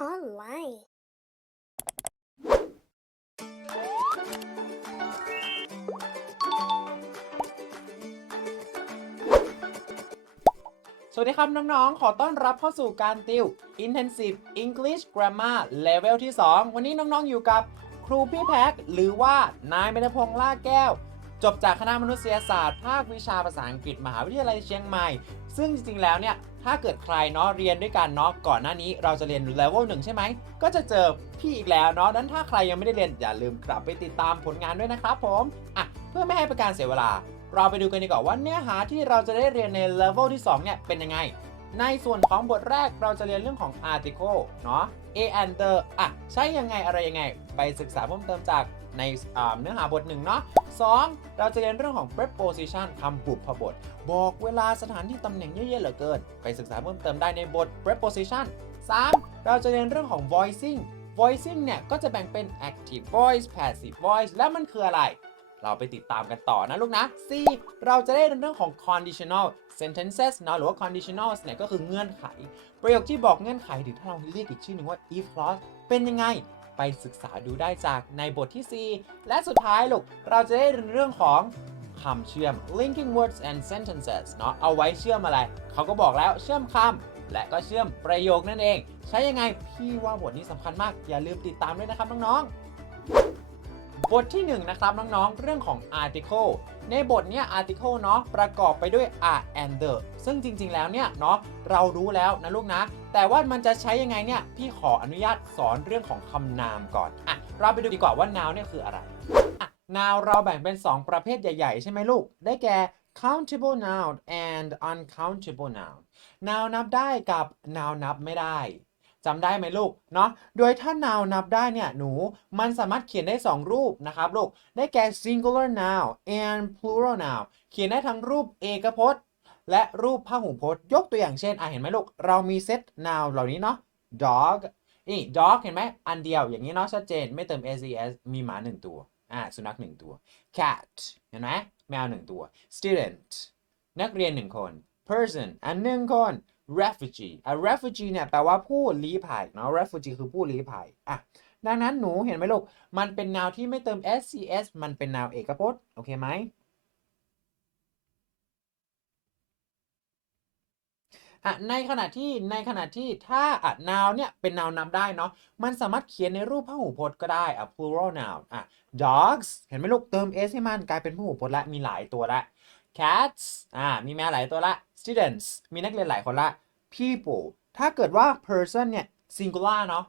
online สวัสดีครับน้องๆ ขอต้อนรับเข้าสู่การติว Intensive English Grammar Level ที่ 2 วันนี้น้องๆ อยู่กับครูพี่แพ็คหรือว่านายเมธพงษ์ล่าแก้ว จบจากคณะมนุษยศาสตร์ ภาควิชาภาษาอังกฤษมหาวิทยาลัยเชียงใหม่ ซึ่งจริงๆ แล้วเนี่ย ถ้าเกิดใครเนาะเรียนด้วยกันเนาะก่อนหน้านี้เราจะเรียนเลเวลหนึ่งใช่ไหม ก็จะเจอพี่อีกแล้วเนาะนั้นถ้าใครยังไม่ได้เรียนอย่าลืมกลับไปติดตามผลงานด้วยนะครับผมอะเพื่อไม่ให้เป็นการเสียเวลา เราไปดูกันดีกว่าว่าเนื้อหาที่เราจะได้เรียนในเลเวลที่2เนี่ยเป็นยังไง ในส่วนของบทแรกเราจะเรียนเรื่องของ article เนาะ a and the อะ ใช้ยังไงอะไรยังไง ไปศึกษาเพิ่มเติมจากในเนื้อหาบทหนึ่งเนาะ 2. เราจะเรียนเรื่องของ preposition คำบุพบท บอกเวลาสถานที่ตำแหน่งเยอะๆเหลือเกิน ไปศึกษาเพิ่มเติมได้ในบท preposition 3. เราจะเรียนเรื่องของ voicing voicing เนี่ย ก็จะแบ่งเป็น active voice passive voice และมันคืออะไร เราไปติดตามกันต่อนะลูกนะ 4. เราจะได้เรื่องของ conditional sentences เนะหรือว่า conditionals เนี่ยก็คือเงื่อนไข ประโยคที่บอกเงื่อนไขหรือถ้าเราเรียกอีกชื่อหนึ่งว่า if clause เป็นยังไงไปศึกษาดูได้จากในบทที่ 4 และสุดท้ายลูก เราจะได้เรื่องของคำเชื่อม linking words and sentences เนาะเอาไว้เชื่อมอะไร เขาก็บอกแล้วเชื่อมคำและก็เชื่อมประโยคนั่นเอง ใช้ยังไง พี่ว่าบทนี้สำคัญมาก อย่าลืมติดตามด้วยนะครับน้องๆ บทที่ 1 นะครับน้องๆ เรื่องของ article ในบทเนี้ย article เนาะประกอบไปด้วย are and the ซึ่งจริงๆ แล้วเนี่ยเนาะเรารู้แล้วนะลูกนะ แต่ว่ามันจะใช้ยังไงเนี่ย พี่ขออนุญาตสอนเรื่องของคำนามก่อนอะเราไปดูดีกว่าว่า noun เนี่ยคืออะไรอะ noun เราแบ่งเป็น 2 ประเภทใหญ่ๆ ใช่ไหมลูก ได้แก่ countable noun and uncountable noun noun นับได้กับ noun นับไม่ได้ จำได้ไหมลูกเนาะโดยถ้า noun นับได้เนี่ยหนูมันสามารถเขียนได้ 2 รูปนะครับลูกได้แก่ singular noun and plural noun เขียนได้ทั้งรูปเอกพจน์ และรูปพหูพจน์ ยกตัวอย่างเช่นอะเห็นไหมลูกเรามีเซต noun เหล่านี้เนาะ dog นี่ dog เห็นไหมอันเดียวอย่างนี้เนาะชัดเจนไม่เติม ses มีหมา 1 ตัวอ่าสุนัข 1 ตัว cat เห็นไหมแมว 1 ตัว student นักเรียน 1 คน person อันหนึ่งคน refugee อะ refugee เนี่ยแปลว่าผู้ลี้ภัยเนาะ refugee คือผู้ลี้ภัยอะดังนั้นหนูเห็นไหมลูก มันเป็น noun ที่ไม่เติม scs มันเป็น noun เอกพจน์ โอเคไหม อะ ในขณะที่ ในขณะที่ ถ้าอะ noun เนี่ย เป็น noun นำได้เนาะ มันสามารถเขียนในรูปพหูพจน์ก็ได้ อะ plural noun อะ dogs เห็นไหมลูก เติม s ให้มันกลายเป็นพหูพจน์ละ มีหลายตัวละ cats อ่า มีแมวหลายตัวละ students มีนักเรียนหลายคนละ people ถ้าเกิดว่า person เนี่ย singular เนาะ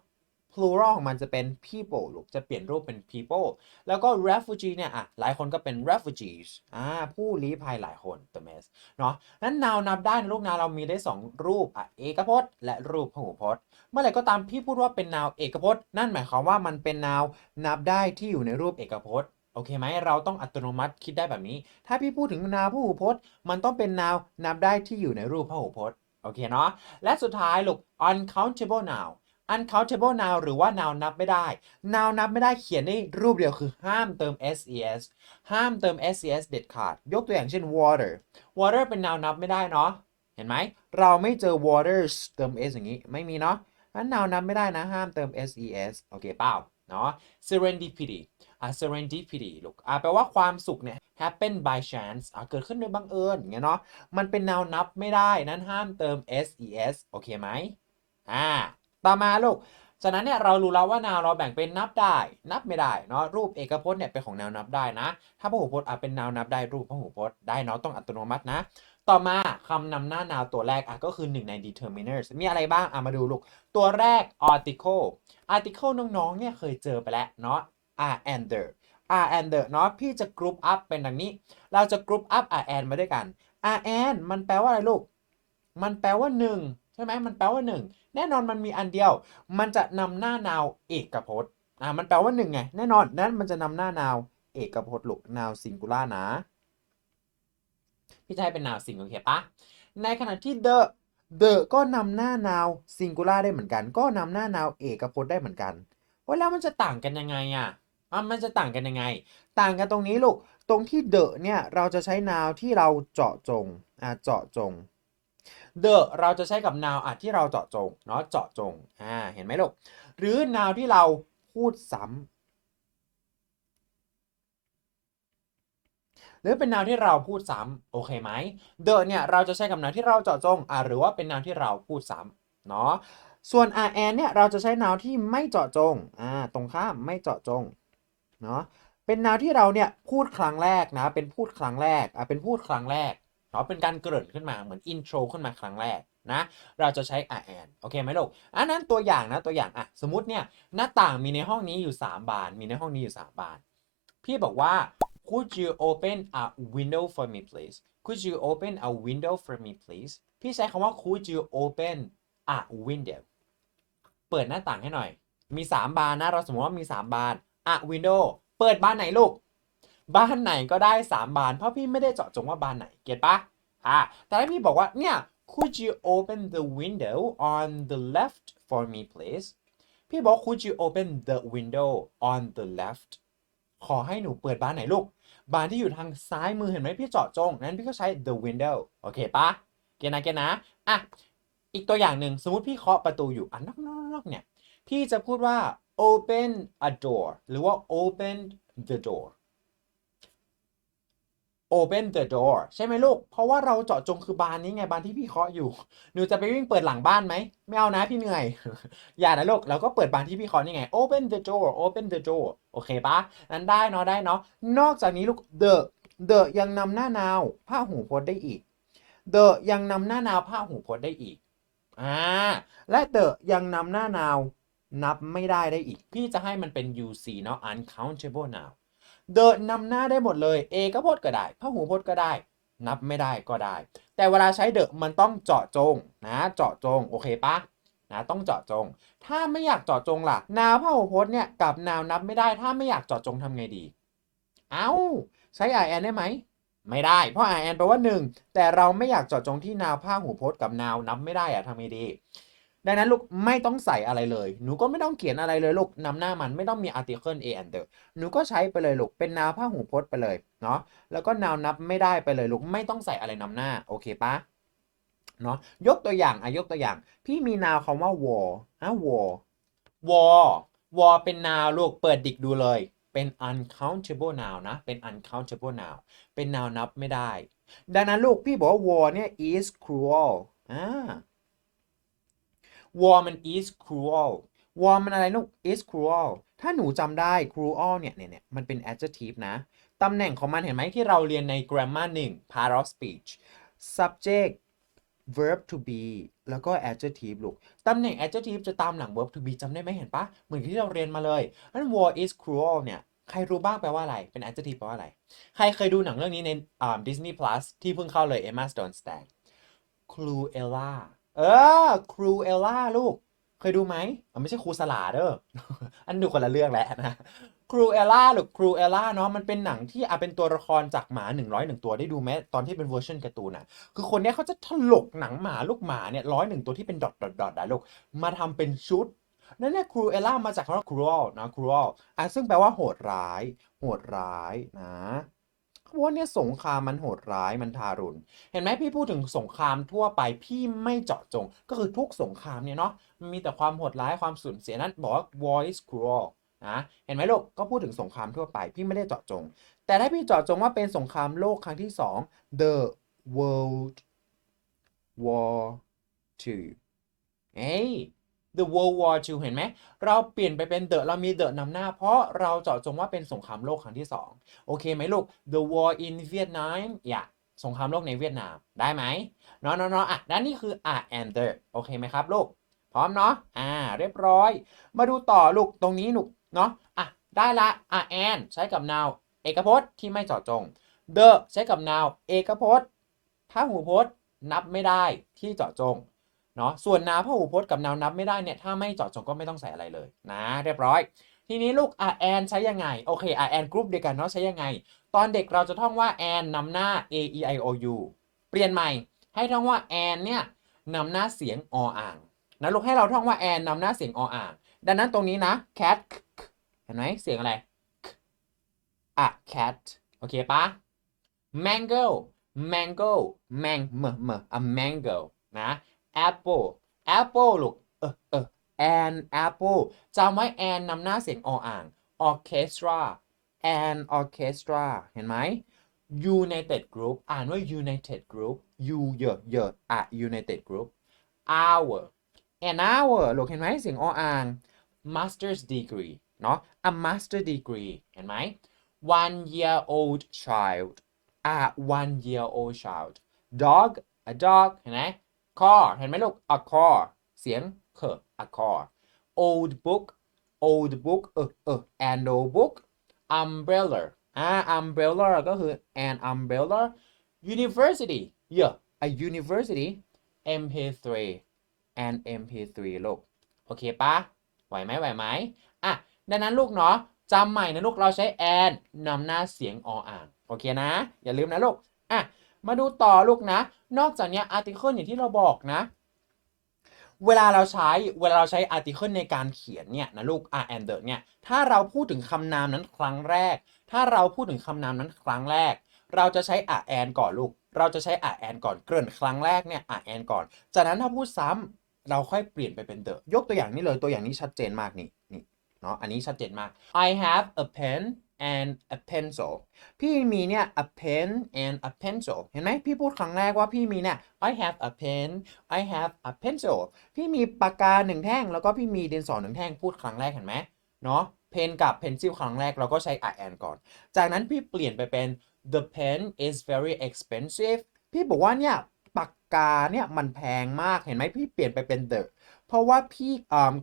plural ของมันจะเป็น people ลูก จะเปลี่ยนรูปเป็น people แล้วก็ refugee เนี่ย อะ หลายคนก็เป็น refugees อ่า ผู้ลี้ภัยหลายคนเติม s เนาะนั้น noun นับได้นะลูกนะเรามีได้ 2 รูป อะ เอกพจน์ และรูปพหูพจน์ เมื่อไหร่ก็ตามพี่พูดว่าเป็น noun เอกพจน์ นั่นหมายความว่ามันเป็น noun นับได้ที่อยู่ในรูปเอกพจน์ อเคไหมเราต้องอัตโนมัติคิดได้แบบนี้ ถ้าพี่พูดถึง noun พหูพจน์ มันต้องเป็น noun นับได้ที่อยู่ในรูปพหูพจน์โอเคเนาะและสุดท้ายลูก uncountable noun uncountable noun หรือว่า noun นับไม่ได้ noun นับไม่ได้เขียนได้รูปเดียวคือห้ามเติม ses ห้ามเติม ses เด็ดขาด ยกตัวอย่างเช่น water water เป็น noun นับไม่ได้เนาะเห็นไหมเราไม่เจอ waters เติม s อย่างนี้ไม่มีเนาะนั้น noun นับไม่ได้นะห้ามเติม ses โอเคเปล่าเนาะ serendipity อะ serendipity ลูกอะแปลว่าความสุขเนี่ย happen by chance อะเกิดขึ้นโดยบังเอิญอย่างเงี้ยเนาะมันเป็น noun นับไม่ได้นั้นห้ามเติม ses โอเคไหมอ่าต่อมาลูกฉะนั้นเนี่ยเรารู้แล้วว่า noun เราแบ่งเป็นนับได้ นับไม่ได้เนาะรูปเอกพจน์เนี่ยเป็นของ noun นับได้นะ ถ้าพหูพจน์อะเป็น noun นับได้รูปพหูพจน์ได้เนาะต้องอัตโนมัตินะ ต่อมาคำนำหน้า noun ตัวแรกอะก็คือหนึ่งใน determiners มีอะไรบ้างอะมาดูลูกตัวแรก article article น้องๆเนี่ยเคยเจอไปแล้วเนาะ are and the are and the เนาะพี่จะ group up เป็นดังนี้ เราจะ group up are and มาด้วยกัน are and มันแปลว่าอะไรลูก มันแปลว่าหนึ่งใช่ไหมมันแปลว่าหนึ่งแน่นอนมันมีอันเดียว มันจะนำหน้านาวเอกพจน์อ่ามันแปลว่าหนึ่งไงแน่นอนนั้นมันจะนำหน้านาวเอกพจน์ลูกนาวซิงคูล่านะพี่จะให้เป็นนาวซิงโอเคปะในขณะที่ the the ก็นำหน้านาวซิงคูล่าได้เหมือนกัน ก็นำหน้านาวเอกพจน์ได้เหมือนกันว่าแล้วมันจะต่างกันยังไงอะ อะมันจะต่างกันยังไง ต่างกันตรงนี้ลูก ตรงที่ the เนี่ยเราจะใช้นาวที่เราเจาะจง อ่าเจาะจง the เราจะใช้กับ noun อะที่เราเจาะจงเนาะเจาะจง อ่า เห็นไหมลูก หรือ noun ที่เราพูดซ้ำหรือเป็น noun ที่เราพูดซ้ำโอเคไหม the เนี่ยเราจะใช้กับ noun ที่เราเจาะจง อะหรือว่าเป็น noun ที่เราพูดซ้ำเนาะ ส่วน rn เนี่ยเราจะใช้ noun ที่ไม่เจาะจง อ่า ตรงข้ามไม่เจาะจง เนาะเป็น noun ที่เราเนี่ยพูดครั้งแรกนะ เป็นพูดครั้งแรกอะเป็นพูดครั้งแรกเนาะเป็นการเกริ่นขึ้นมาเหมือนอินโทรขึ้นมาครั้งแรกนะเราจะใช้ RN โอเคไหมลูกอันนั้นตัวอย่างนะตัวอย่างอะสมมติเนี่ยหน้าต่างมีในห้องนี้อยู่ 3 บาน มีในห้องนี้อยู่ 3 บาน พี่บอกว่า could you open a window for me please could you open a window for me please พี่ใช้คำว่า could you open a window เปิดหน้าต่างให้หน่อย มี 3 บานนะ เราสมมติว่ามี 3 บาน a window เปิดบานไหนลูกบ้านไหนก็ได้ 3 บาน เพราะพี่ไม่ได้เจาะจงว่าบานไหน เก็ตปะอ่าแต่ถ้าพี่บอกว่าเนี่ย could you open the window on the left for me please พี่บอก could you open the window on the left ขอให้หนูเปิดบานไหนลูก บานที่อยู่ทางซ้ายมือเห็นไหมพี่เจาะจง นั้นพี่ก็ใช้ the window โอเคปะเกนะเกนะอะอีกตัวอย่างหนึ่งสมมติพี่เคาะประตูอยู่อันนอกๆเนี่ย พี่จะพูดว่า open a door หรือว่า open the door open the door ใช่ไหมลูก เพราะว่าเราเจาะจงคือบานนี้ไงบานที่พี่เคาะอยู่ หนูจะไปวิ่งเปิดหลังบ้านไหม ไม่เอานะพี่เหนื่อย อย่านะลูก เราก็เปิดบานที่พี่เคาะนี่ไง open the door open the door โอเคปะนั้นได้เนาะได้เนาะ นอกจากนี้ลูก the the ยังนำหน้านาวผ้าหูพจน์ได้อีก the ยังนำหน้านาวผ้าหูพจน์ได้อีก อ่า และ the ยังนำหน้านาว นับไม่ได้ได้อีก พี่จะให้มันเป็น UC เนาะ uncountable noun เดินนำหน้าได้หมดเลย เอกพจน์ก็ได้พหูพจน์ก็ได้ นับไม่ได้ก็ได้ แต่เวลาใช้เดอะมันต้องเจาะจงนะ เจาะจง โอเคปะนะต้องเจาะจง ถ้าไม่อยากเจาะจงล่ะ นาวพหูพจน์เนี่ยกับนาวนับไม่ได้ ถ้าไม่อยากเจาะจงทำไงดี เอ้าใช้ i n ได้ไหม ไม่ได้ เพราะ i n แปลว่า 1 แต่เราไม่อยากเจาะจงที่นาวพหูพจน์กับนาวนับไม่ได้อะทำไงดี ดังนั้นลูกไม่ต้องใส่อะไรเลย หนูก็ไม่ต้องเขียนอะไรเลยลูกนำหน้ามันไม่ต้องมี article a and the หนูก็ใช้ไปเลยลูกเป็นนาวผ้าหูพจน์ไปเลยเนาะแล้วก็นาวนับไม่ได้ไปเลยลูกไม่ต้องใส่อะไรนำหน้าโอเคปะเนาะยกตัวอย่างอะยกตัวอย่าง พี่มีนาวคำว่า war อะ war war war เป็นนาวลูกเปิดดิกดูเลย เป็น uncountable noun นะ เป็น uncountable noun เป็นนาวนับไม่ได้ ดังนั้นลูกพี่บอกว่า war เนี่ย is cruel อ่า war มัน is cruel war มันอะไรลูก is cruel ถ้าหนูจำได้ cruel เนี่ยเนี่ยเนี่ยมันเป็น adjective นะ ตำแหน่งของมันเห็นไหมที่เราเรียนใน grammar 1 part of speech subject verb to be แล้วก็ adjective ลูก ตำแหน่ง adjective จะตามหลัง verb to be จำได้ไหมเห็นปะเหมือนที่เราเรียนมาเลยนั้น war is cruel เนี่ยใครรู้บ้างแปลว่าอะไร เป็น adjective แปลว่าอะไร ใครเคยดูหนังเรื่องนี้ในอ่า Disney Plus ที่เพิ่งเข้าเลย Emma Stone Stand Cruella เออ Cruella ลูก เคยดูไหมอะไม่ใช่ครูสลาเด้ออันดูคนละเรื่องแล้วนะ Cruella หรือ Cruella เนาะมันเป็นหนังที่อาเป็นตัวละครจากหมา 101 ตัวได้ดูไหมตอนที่เป็นเวอร์ชันการ์ตูนอะคือคนนี้เขาจะถลกหนังหมาลูกหมาเนี่ยร้อยหนึ่งตัวที่เป็นดอทดอทดอทได้ลูกมาทำเป็นชุดนั่นเนี่ย Cruella มาจากคำว่า cruel นะ cruel อะซึ่งแปลว่าโหดร้าย โหดร้ายนะ เพราะว่าเนี่ยสงครามมันโหดร้ายมันทารุณ เห็นไหมพี่พูดถึงสงครามทั่วไปพี่ไม่เจาะจง ก็คือทุกสงครามเนี่ยเนาะมันมีแต่ความโหดร้ายความสูญเสียนั้นบอกว่า war is cruel นะเห็นไหมลูกก็พูดถึงสงครามทั่วไปพี่ไม่ได้เจาะจง แต่ถ้าพี่เจาะจงว่าเป็นสงครามโลกครั้งที่สอง the world war two เอ้ the world war two เห็นไหม เราเปลี่ยนไปเป็น the เรามี the นำหน้า เพราะเราเจาะจงว่าเป็นสงครามโลกครั้งที่สองโอเคไหมลูก the war in Vietnam อย่าสงครามโลกในเวียดนาม ได้ไหมเนาะเนาะเนาะอะนั่นนี่คือ are and the โอเคไหมครับลูก พร้อมเนาะ อ่า เรียบร้อย มาดูต่อลูก ตรงนี้ลูก เนาะ อะ ได้ละ are and ใช้กับ noun เอกพจน์ที่ไม่เจาะจง the ใช้กับ noun เอกพจน์พหูพจน์ นับไม่ได้ที่เจาะจง เนาะส่วน noun พหูพจน์กับ noun นับไม่ได้เนี่ยถ้าไม่เจาะจงก็ไม่ต้องใส่อะไรเลยนะเรียบร้อย ทีนี้ลูก are and ใช้ยังไงโอเค are and group เดียวกันเนาะใช้ยังไง ตอนเด็กเราจะท่องว่า and นำหน้า a e i o u เปลี่ยนใหม่ ให้ท่องว่า and เนี่ยนำหน้าเสียงออ่างนะลูกให้เราท่องว่า and นำหน้าเสียงออ่างดังนั้นตรงนี้นะ cat เห็นไหมเสียงอะไรอะ cat โอเคปะ mango mango mang เมอเมอ a mango นะ apple apple ลูกเออเออ an apple จำไว้ an นำหน้าเสียงออ่าง orchestra an orchestra เห็นไหม united group อ่านว่า united group u เยอะเยอะอะ united group hour an hour ลูกเห็นไหมเสียงออ่าง master's degree เนาะ a master degree เห็นไหม one year old child อะ one year old child dog a dog เห็นไหม car เห็นไหมลูก a car เสียงเค a car old book old book เออเออ an old book umbrella อ่า umbrella ก็คือ an umbrella university yeah a university mp3 and mp3 ลูก โอเคปะไหวไหมไหวไหมอะ ดังนั้นลูกเนาะจำใหม่นะลูกเราใช้ and นำหน้าเสียงออ่าง โอเคนะ อย่าลืมนะลูก อะ มาดูต่อลูกนะ นอกจากนี้ article อย่างที่เราบอกนะ เวลาเราใช้เวลาเราใช้ article ในการเขียนเนี่ยนะลูก r and the เนี่ยถ้าเราพูดถึงคำนามนั้นครั้งแรก ถ้าเราพูดถึงคำนามนั้นครั้งแรก เราจะใช้ r and ก่อนลูก เราจะใช้ r and ก่อนเกริ่นครั้งแรกเนี่ย r and ก่อน จากนั้นถ้าพูดซ้ำเราค่อยเปลี่ยนไปเป็น the ยกตัวอย่างนี้เลยตัวอย่างนี้ชัดเจนมากนี่นี่เนาะอันนี้ชัดเจนมาก I have a pen and a pencil พี่มีเนี่ย a pen and a pencil เห็นไหมพี่พูดครั้งแรกว่าพี่มีเนี่ย I have a pen I have a pencil พี่มีปากกาหนึ่งแท่ง แล้วก็พี่มีดินสอหนึ่งแท่งพูดครั้งแรกเห็นไหมเนาะ pen กับ pencil ครั้งแรกเราก็ใช้ I and ก่อน จากนั้นพี่เปลี่ยนไปเป็น the pen is very expensive พี่บอกว่าเนี่ยปากกาเนี่ยมันแพงมากเห็นไหมพี่เปลี่ยนไปเป็น the เพราะว่าพี่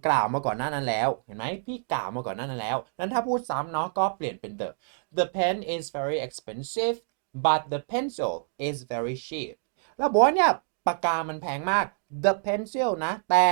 กล่าวมาก่อนหน้านั้นแล้ว เห็นไหมพี่กล่าวมาก่อนหน้านั้นแล้ว นั้นถ้าพูดซ้ำเนาะก็เปลี่ยนเป็น the the pen is very expensive but the pencil is very cheap แล้วบอกว่าเนี่ยปากกามันแพงมาก the pencil นะ แต่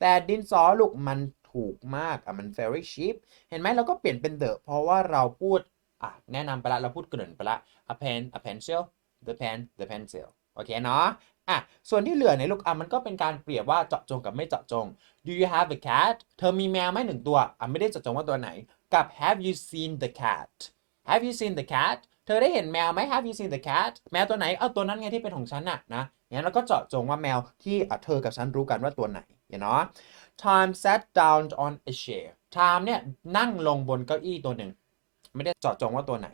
แต่ดินสอลูกมันถูกมากอะมัน very cheap เห็นไหมเราก็เปลี่ยนเป็น the เพราะว่าเราพูดอะแนะนำไปละเราพูดเกริ่นไปละ a pen a pencil the pen the pencil โอเคเนาะ อะส่วนที่เหลือในลูกอะมันก็เป็นการเปรียบว่าเจาะจงกับไม่เจาะจง do you have a cat เธอมีแมวไหมหนึ่งตัวอะไม่ได้เจาะจงว่าตัวไหน กับ have you seen the cat have you seen the cat เธอได้เห็นแมวไหม have you seen the cat แมวตัวไหนเอาตัวนั้นไงที่เป็นของฉันน่ะนะงั้นเราก็เจาะจงว่าแมวที่เธอกับฉันรู้กันว่าตัวไหนเนาะ Time sat down on a chair Time เนี่ยนั่งลงบนเก้าอี้ตัวหนึ่ง ไม่ได้เจาะจงว่าตัวไหน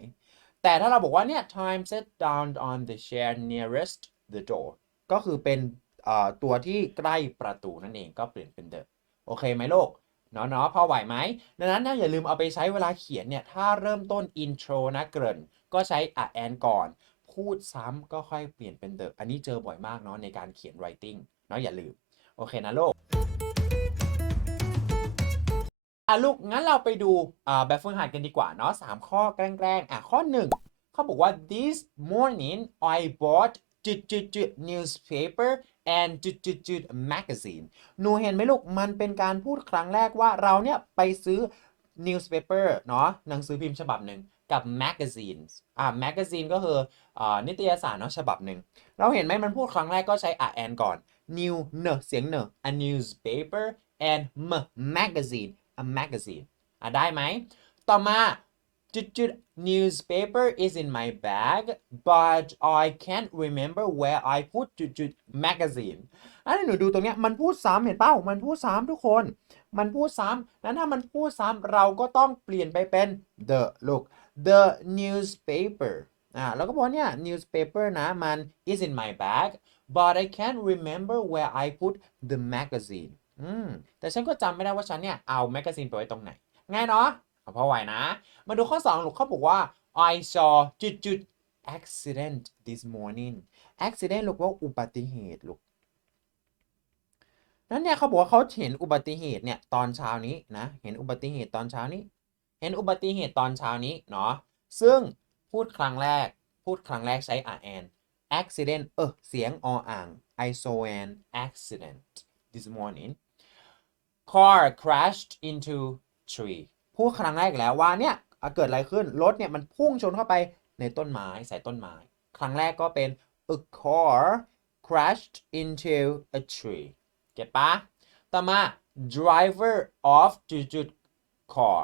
แต่ถ้าเราบอกว่าเนี่ย Time sat down on the chair nearest the door ก็คือเป็นตัวที่ใกล้ประตูนั่นเองก็เปลี่ยนเป็น the โอเคไหมโลกเนาะเนาะพอไหวไหมดังนั้นนะอย่าลืมเอาไปใช้เวลาเขียนเนี่ย ถ้าเริ่มต้น intro นะเกริ่น ก็ใช้ a and ก่อน พูดซ้ำก็ค่อยเปลี่ยนเป็น the อันนี้เจอบ่อยมากเนาะในการเขียน writing เนาะอย่าลืม โอเคนะโลกอะลูก งั้นเราไปดูอ่าแบบฝึกหัดกันดีกว่าเนาะสามข้อแกล้งๆอะข้อหนึ่งเขาบอกว่า this morning I bought จุดจุดจุด newspaper and จุดจุดจุด magazine หนูเห็นไหมลูกมันเป็นการพูดครั้งแรกว่าเราเนี่ยไปซื้อ newspaper เนาะหนังสือพิมพ์ฉบับหนึ่งกับ magazine อ่า magazine ก็คืออ่านิตยสารเนาะฉบับหนึ่งเราเห็นไหมมันพูดครั้งแรกก็ใช้ a and ก่อน new เนอเสียงเนอ a newspaper and m magazine a magazine อะได้ไหม ต่อมา จุดจุด newspaper is in my bag but I can't remember where I put จุดจุด magazine อันนี้หนูดูตรงเนี้ยมันพูดซ้ำเห็นเปล่ามันพูดซ้ำทุกคน มันพูดซ้ำนั้นถ้ามันพูดซ้ำเราก็ต้องเปลี่ยนไปเป็น the look the newspaper อ่าแล้วก็บอกเนี่ย newspaper นะมัน is in my bag but I can't remember where I put the magazine อืมแต่ฉันก็จำไม่ได้ว่าฉันเนี่ยเอาแมกกาซีนไปไว้ตรงไหน ง่ายเนาะ พอไหวนะ มาดูข้อ2ลูกเขาบอกว่า I saw จุดจุด accident this morning accident ลูกว่าอุบัติเหตุลูกนั้นเนี่ยเขาบอกว่าเขาเห็นอุบัติเหตุเนี่ยตอนเช้านี้นะ เห็นอุบัติเหตุตอนเช้านี้ เห็นอุบัติเหตุตอนเช้านี้เนาะ ซึ่งพูดครั้งแรก พูดครั้งแรกใช้ r n accident เออเสียงออ่าง I saw an accident this morning car crashed into tree พูดครั้งแรกแล้วว่าเนี่ยเกิดอะไรขึ้นรถเนี่ยมันพุ่งชนเข้าไปในต้นไม้ใส่ต้นไม้ ครั้งแรกก็เป็น a car crashed into a tree เก็ตปะต่อมา driver of จุดจุด car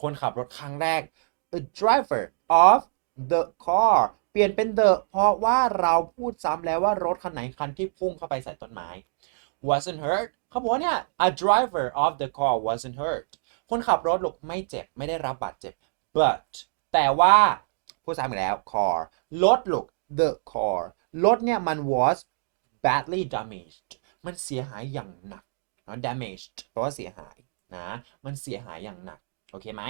คนขับรถครั้งแรก a driver of the car เปลี่ยนเป็น the เพราะว่าเราพูดซ้ำแล้วว่ารถคันไหนคันที่พุ่งเข้าไปใส่ต้นไม้ wasn't hurt เขาบอกว่าเนี่ย a driver of the car wasn't hurt คนขับรถลูกไม่เจ็บไม่ได้รับบาดเจ็บ but แต่ว่าพูดซ้ำอีกแล้ว car รถลูก the car รถเนี่ยมัน was badly damaged มันเสียหายอย่างหนักนะ damaged แปลว่าเสียหายนะ มันเสียหายอย่างหนัก โอเคไหม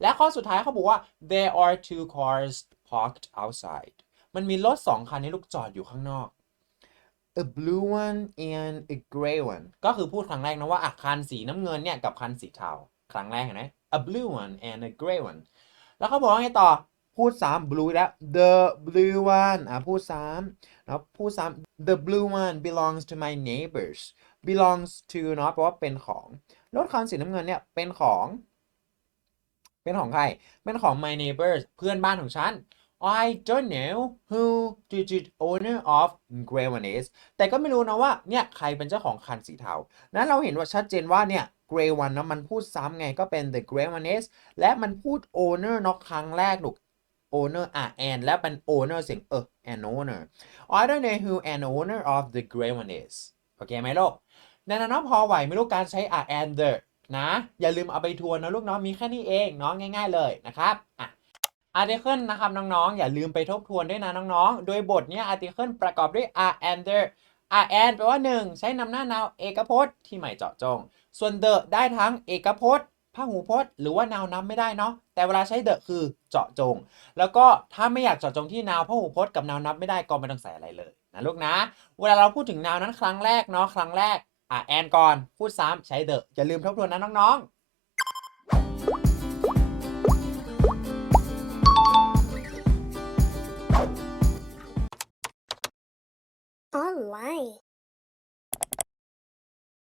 และข้อสุดท้ายเขาบอกว่า there are two cars parked outside มันมีรถสองคันนี้ลูกจอดอยู่ข้างนอก a blue one and a gray one ก็คือพูดครั้งแรกนะว่าอาคันสีน้ำเงินเนี่ยกับคันสีเทา ครั้งแรกเห็นไหม a blue one and a gray one แล้วเขาบอกว่าไงต่อ พูดซ้ำ blue แล้ว the blue one อะพูดซ้ำแล้วพูดซ้ำ the blue one belongs to my neighbors belongs to เนาะแปลว่าเป็นของรถคันสีน้ำเงินเนี่ยเป็นของ เป็นของใคร เป็นของ my neighbors เพื่อนบ้านของฉัน I don't know who the owner of gray one is แต่ก็ไม่รู้นะว่าเนี่ยใครเป็นเจ้าของคันสีเทา นั้นเราเห็นว่าชัดเจนว่าเนี่ย gray one นะมันพูดซ้ำไงก็เป็น the gray one is และมันพูด owner นาะครั้งแรกลูก owner อะ and และเป็น owner เสียงเออ an owner I don't know who an owner of the gray one is โอเคไหมลูกนั่นนะพอไหวไม่ลูกการใช้ are and the นะ อย่าลืมเอาไปทวนนะลูกเนาะมีแค่นี้เองเนาะง่าย ๆเลยนะครับอะ article นะครับน้องๆ อย่าลืมไปทบทวนด้วยนะน้องๆ โดยบทเนี้ย article ประกอบด้วย are and the are and แปลว่า 1 ใช้นำหน้า noun เอกพจน์ที่หมายเจาะจง ส่วน the ได้ทั้งเอกพจน์พหูพจน์ หรือว่า noun นำไม่ได้เนาะแต่เวลาใช้ the คือเจาะจง แล้วก็ถ้าไม่อยากเจาะจงที่ noun พหูพจน์กับ noun นับไม่ได้ก็ไม่ต้องใส่อะไรเลยนะลูกนะ เวลาเราพูดถึง noun นั้นครั้งแรกเนาะครั้งแรกอะ and ก่อนพูดซ้ำใช้ the อย่าลืมทบทวนนะน้องๆ online